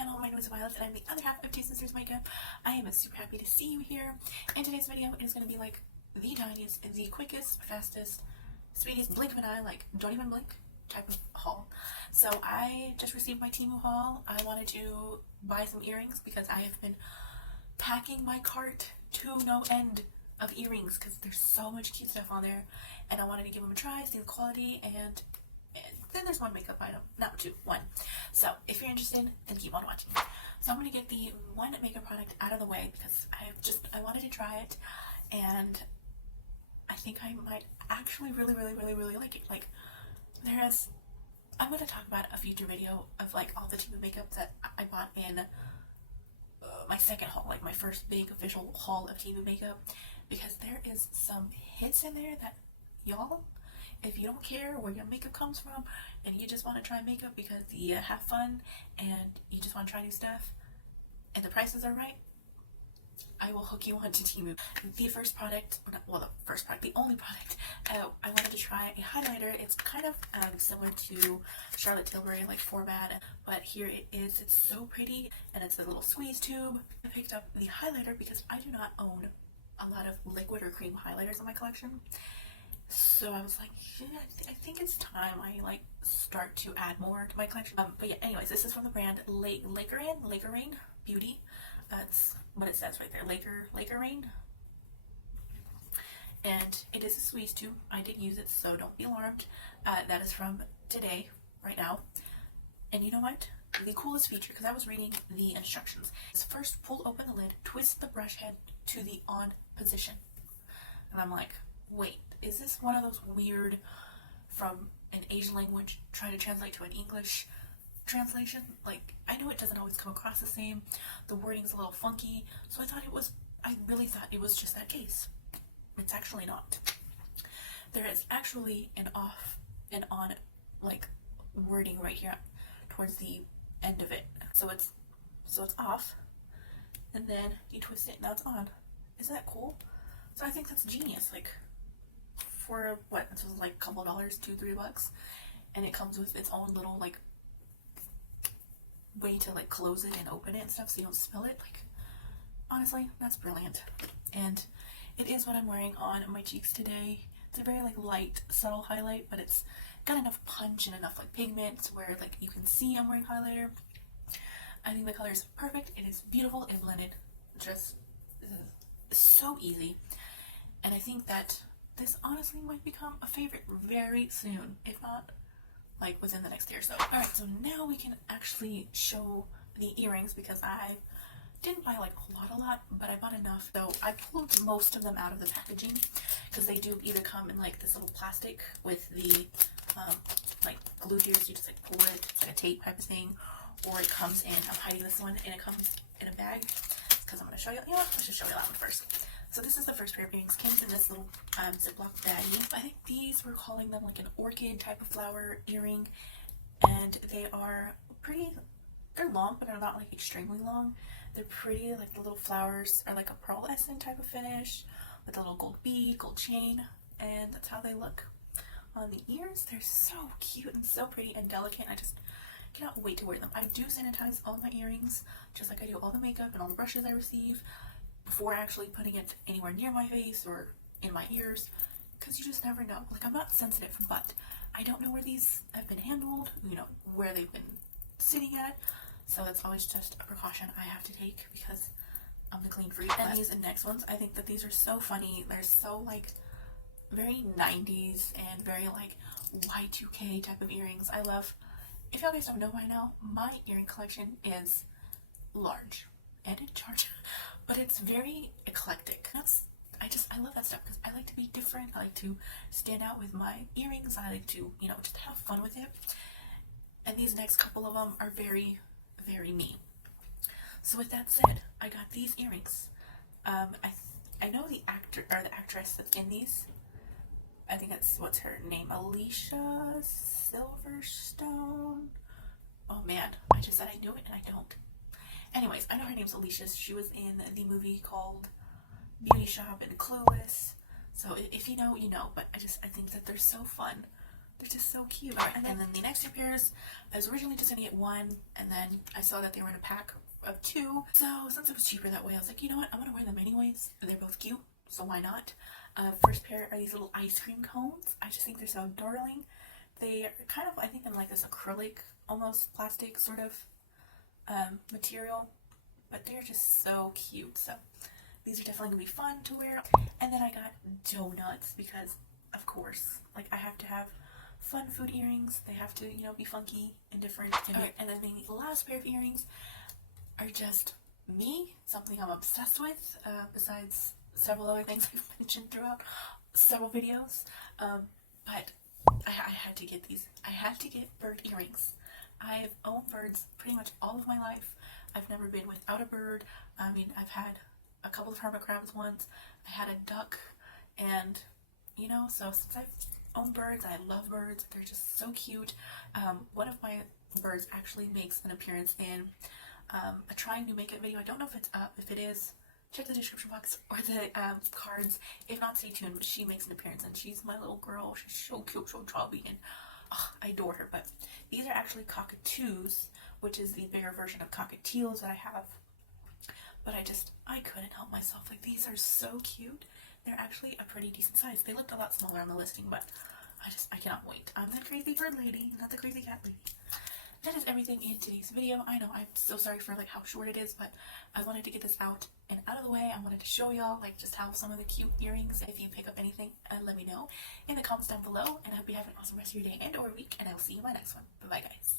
channel. My name is Violet and I'm the other half of Two Sisters Makeup. I am super happy to see you here. In today's video, it is going to be like the tiniest, the quickest, fastest, speediest, blink of an eye, like don't even blink type of haul. So I just received my Temu haul. I wanted to buy some earrings because I have been packing my cart to no end of earrings because there's so much cute stuff on there, and I wanted to give them a try, see the quality, and then there's one makeup item, not two, one. So if you're interested, then keep on watching. So I'm going to get the one makeup product out of the way because I wanted to try it, and I think I might actually really like it. Like, I'm going to talk about a future video of like all the Temu makeup that I bought in my second haul, like my first big official haul of Temu makeup, because there is some hits in there that y'all, if you don't care where your makeup comes from and you just want to try makeup because you have fun and you just want to try new stuff and the prices are right, I will hook you onto Temu. The first product, the only product, I wanted to try a highlighter. It's kind of similar to Charlotte Tilbury like format, but here it is. It's so pretty, and it's a little squeeze tube. I picked up the highlighter because I do not own a lot of liquid or cream highlighters in my collection. So I was like, yeah, I think it's time I like start to add more to my collection. But yeah, anyways, this is from the brand Lakerain Beauty. That's what it says right there, Lakerain. And it is a squeeze tube. I did use it, so don't be alarmed. That is from today, right now. And you know what? The coolest feature, because I was reading the instructions, is first pull open the lid, twist the brush head to the on position. And I'm like, wait, is this one of those weird from an Asian language trying to translate to an English translation? Like, I know it doesn't always come across the same. The wording's a little funky, so I really thought it was just that case. It's actually not. There is actually an off and on like wording right here towards the end of it. So it's off, and then you twist it, now it's on. Isn't that cool? So I think that's genius. Like, for what, it was like a couple dollars, $2-3, and it comes with its own little like way to like close it and open it and stuff so you don't spill it. Like, honestly, that's brilliant. And it is what I'm wearing on my cheeks today. It's a very like light, subtle highlight, but it's got enough punch and enough like pigment where like you can see I'm wearing highlighter. I think the color is perfect. It is beautiful. It blended just so easy, and I think that this honestly might become a favorite very soon, if not like within the next year or so. Alright, so now we can actually show the earrings because I didn't buy like a lot, but I bought enough. So I pulled most of them out of the packaging because they do either come in like this little plastic with the like glue here, so you just like pull it, it's like a tape type of thing, or it comes in, I'm hiding this one, and it comes in a bag because I'm going to show you, let's just show you that one first. So this is the first pair of earrings. Came in this little Ziploc baggie. I think these, we're calling them like an orchid type of flower earring, and they are pretty, they're long, but they're not like extremely long. They're pretty, like the little flowers are like a pearlescent type of finish with a little gold bead, gold chain, and that's how they look on the ears. They're so cute and so pretty and delicate. I just cannot wait to wear them. I do sanitize all my earrings, just like I do all the makeup and all the brushes I receive, before actually putting it anywhere near my face or in my ears, because you just never know. Like, I'm not sensitive, but I don't know where these have been handled, where they've been sitting at, so it's always just a precaution I have to take because I'm the clean freak. And these next ones, I think that these are so funny. They're so like very 90s and very like Y2K type of earrings. I love, if y'all guys don't know by now, my earring collection is large and in charge, but it's very eclectic. I love that stuff because I like to be different. I like to stand out with my earrings. I like to, just have fun with it. And these next couple of them are very, very me. So with that said, I got these earrings. I know the actor or the actress that's in these. I think what's her name? Alicia Silverstone. Oh man, I just said I knew it and I don't. Anyways, I know her name's Alicia. She was in the movie called Beauty Shop and Clueless. So if you know, you know. But I think that they're so fun They're just so cute. And then the next 2 pairs, I was originally just gonna get 1, and then I saw that they were in a pack of 2. So since it was cheaper that way, I was like, you know what? I'm gonna wear them anyways. They're both cute, so why not? First pair are these little ice cream cones. I just think they're so darling. They are kind of, I think, in like this acrylic, almost plastic sort of material, but they're just so cute. So these are definitely gonna be fun to wear. And then I got donuts because, of course, like I have to have fun food earrings. They have to, you know, be funky and different. And then the last pair of earrings are just me, something I'm obsessed with, besides several other things I've mentioned throughout several videos. But I had to get these. I had to get bird earrings. I've owned birds pretty much all of my life. I've never been without a bird. I mean, I've had a couple of hermit crabs once. I had a duck, and you know, so since I've owned birds, I love birds. They're just so cute. One of my birds actually makes an appearance in a trying to make it video. I don't know if it's up. If it is, check the description box or the cards. If not, stay tuned. But she makes an appearance, and she's my little girl. She's so cute, so chubby, and I adore her. But these are actually cockatoos, which is the bigger version of cockatiels that I have. But I couldn't help myself. Like, these are so cute. They're actually a pretty decent size. They looked a lot smaller on the listing, but I cannot wait. I'm the crazy bird lady, not the crazy cat lady. That is everything in today's video. I know, I'm so sorry for like how short it is, but I wanted to get this out and out of the way. I wanted to show y'all like just how some of the cute earrings. If you pick up anything, let me know in the comments down below, and I hope you have an awesome rest of your day and or week, and I will see you in my next one. Bye bye, guys.